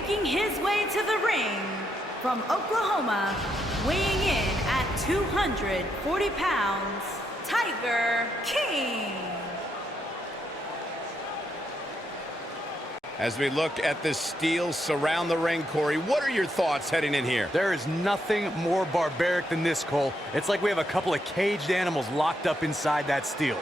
Making his way to the ring from Oklahoma, weighing in at 240 pounds, Tiger King. As we look at the steel surround the ring, Corey, what are your thoughts heading in here? There is nothing more barbaric than this, Cole. It's like we have a couple of caged animals locked up inside that steel.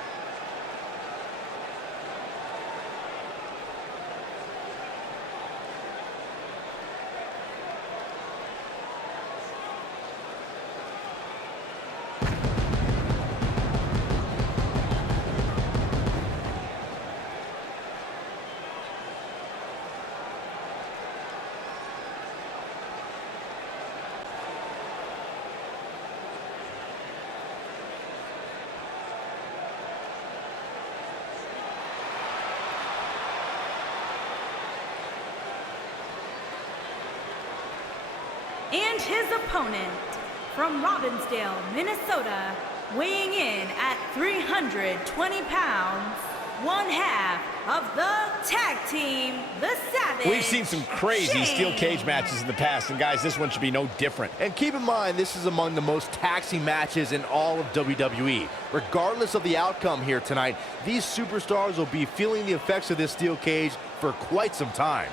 And his opponent from Robbinsdale, Minnesota, weighing in at 320 pounds, one half of the tag team, the Savage. We've seen some crazy steel cage matches in the past, and guys, this one should be no different. And keep in mind, this is among the most taxing matches in all of WWE. Regardless of the outcome here tonight, these superstars will be feeling the effects of this steel cage for quite some time.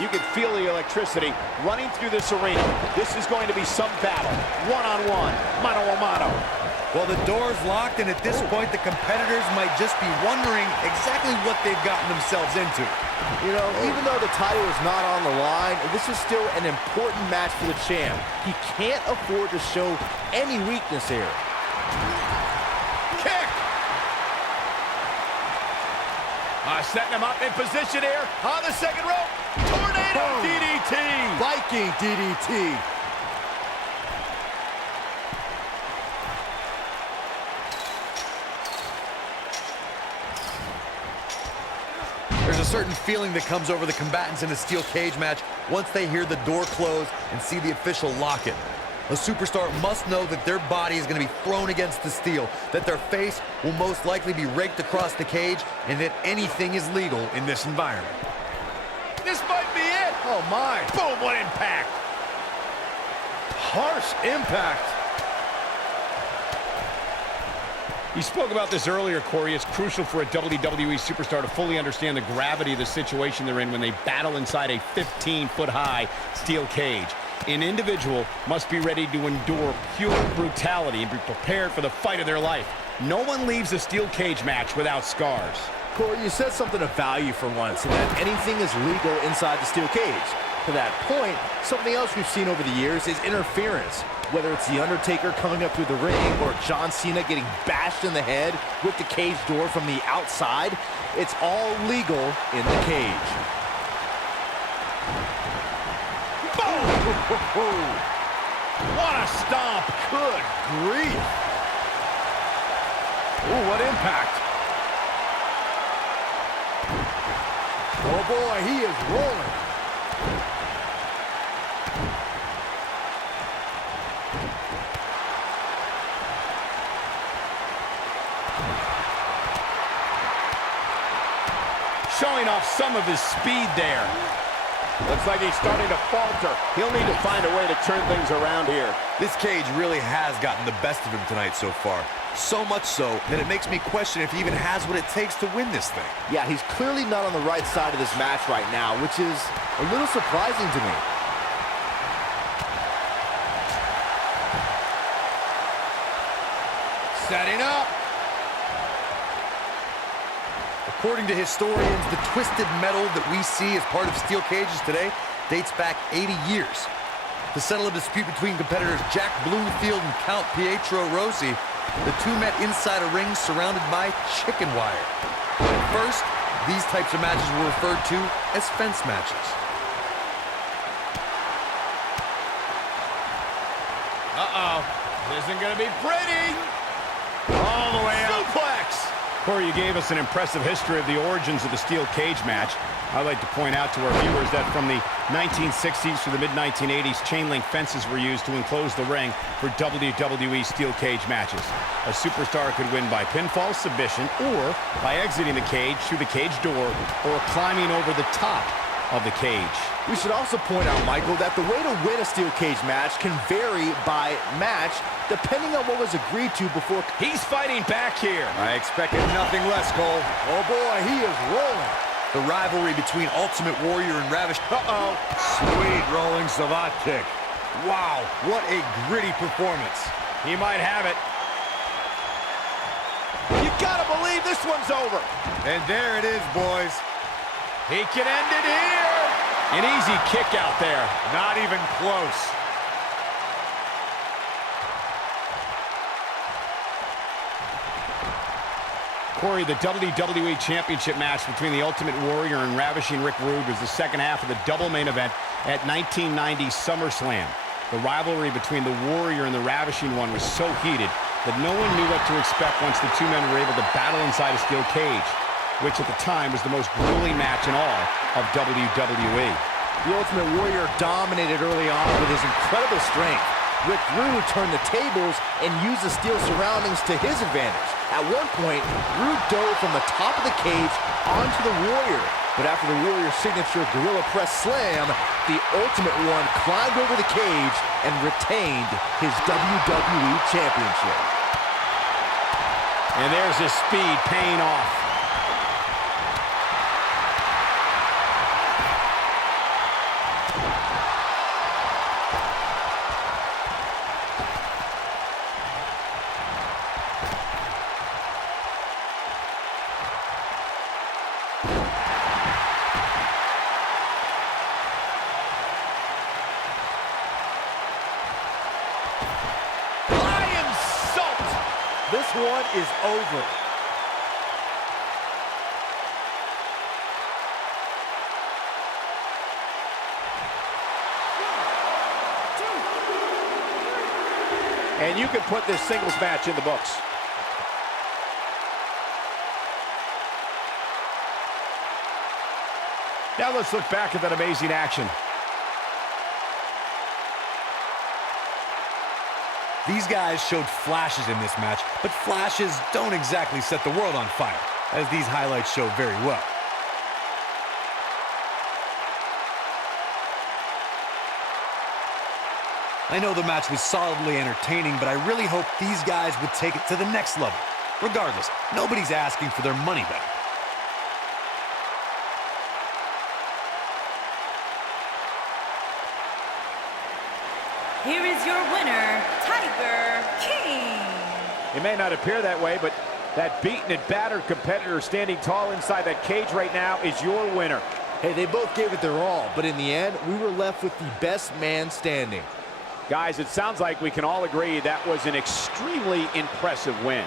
You can feel the electricity running through this arena. This is going to be some battle. One-on-one, mano-a-mano. Well, the door's locked, and at this point, the competitors might just be wondering exactly what they've gotten themselves into. You know, even though the title is not on the line, this is still an important match for the champ. He can't afford to show any weakness here. Kick! Setting him up in position here on the second rope. Tornado DDT! Viking DDT. There's a certain feeling that comes over the combatants in a steel cage match once they hear the door close and see the official lock it. A superstar must know that their body is going to be thrown against the steel, that their face will most likely be raked across the cage, and that anything is legal in this environment. This might be it! Oh my! Boom, what impact! Harsh impact. You spoke about this earlier, Corey. It's crucial for a WWE superstar to fully understand the gravity of the situation they're in when they battle inside a 15-foot-high steel cage. An individual must be ready to endure pure brutality and be prepared for the fight of their life. No one leaves a steel cage match without scars. Corey, you said something of value for once, and that anything is legal inside the steel cage. To that point, something else we've seen over the years is interference. Whether it's The Undertaker coming up through the ring or John Cena getting bashed in the head with the cage door from the outside, it's all legal in the cage. What a stomp! Good grief! Ooh, what impact! Oh boy, he is rolling. Showing off some of his speed there. Looks like he's starting to falter. He'll need to find a way to turn things around here. This cage really has gotten the best of him tonight so far. So much so that it makes me question if he even has what it takes to win this thing. Yeah, he's clearly not on the right side of this match right now, which is a little surprising to me. Setting up. According to historians, the twisted metal that we see as part of steel cages today dates back 80 years. To settle a dispute between competitors Jack Bluefield and Count Pietro Rossi, the two met inside a ring surrounded by chicken wire. At first, these types of matches were referred to as fence matches. Uh-oh. This isn't going to be pretty. All the way out. Suplex. Corey, you gave us an impressive history of the origins of the steel cage match. I'd like to point out to our viewers that from the 1960s to the mid-1980s, chain link fences were used to enclose the ring for WWE steel cage matches. A superstar could win by pinfall, submission, or by exiting the cage through the cage door, or climbing over the top of the cage. We should also point out, Michael, that the way to win a steel cage match can vary by match, depending on what was agreed to before. He's fighting back here. I expected nothing less, Cole. Oh boy, he is rolling. The rivalry between Ultimate Warrior and Ravish. Uh-oh. Sweet rolling savate kick. Wow, what a gritty performance. He might have it. You gotta believe this one's over. And there it is, boys. He can end it here. An easy kick out there. Not even close. Corey, the WWE Championship match between the Ultimate Warrior and Ravishing Rick Rude was the second half of the double main event at 1990 SummerSlam. The rivalry between the Warrior and the Ravishing One was so heated that no one knew what to expect once the two men were able to battle inside a steel cage, which at the time was the most grueling match in all of WWE. The Ultimate Warrior dominated early on with his incredible strength. Rick Rude turned the tables and used the steel surroundings to his advantage. At one point, Rude dove from the top of the cage onto the Warrior. But after the Warrior's signature Gorilla Press Slam, the Ultimate One climbed over the cage and retained his WWE Championship. And there's his speed paying off. This one is over. And you can put this singles match in the books. Now let's look back at that amazing action. These guys showed flashes in this match, but flashes don't exactly set the world on fire, as these highlights show very well. I know the match was solidly entertaining, but I really hope these guys would take it to the next level. Regardless, nobody's asking for their money back. Here is your winner, Tiger King. It may not appear that way, but that beaten and battered competitor standing tall inside that cage right now is your winner. Hey, they both gave it their all, but in the end, we were left with the best man standing. Guys, it sounds like we can all agree that was an extremely impressive win.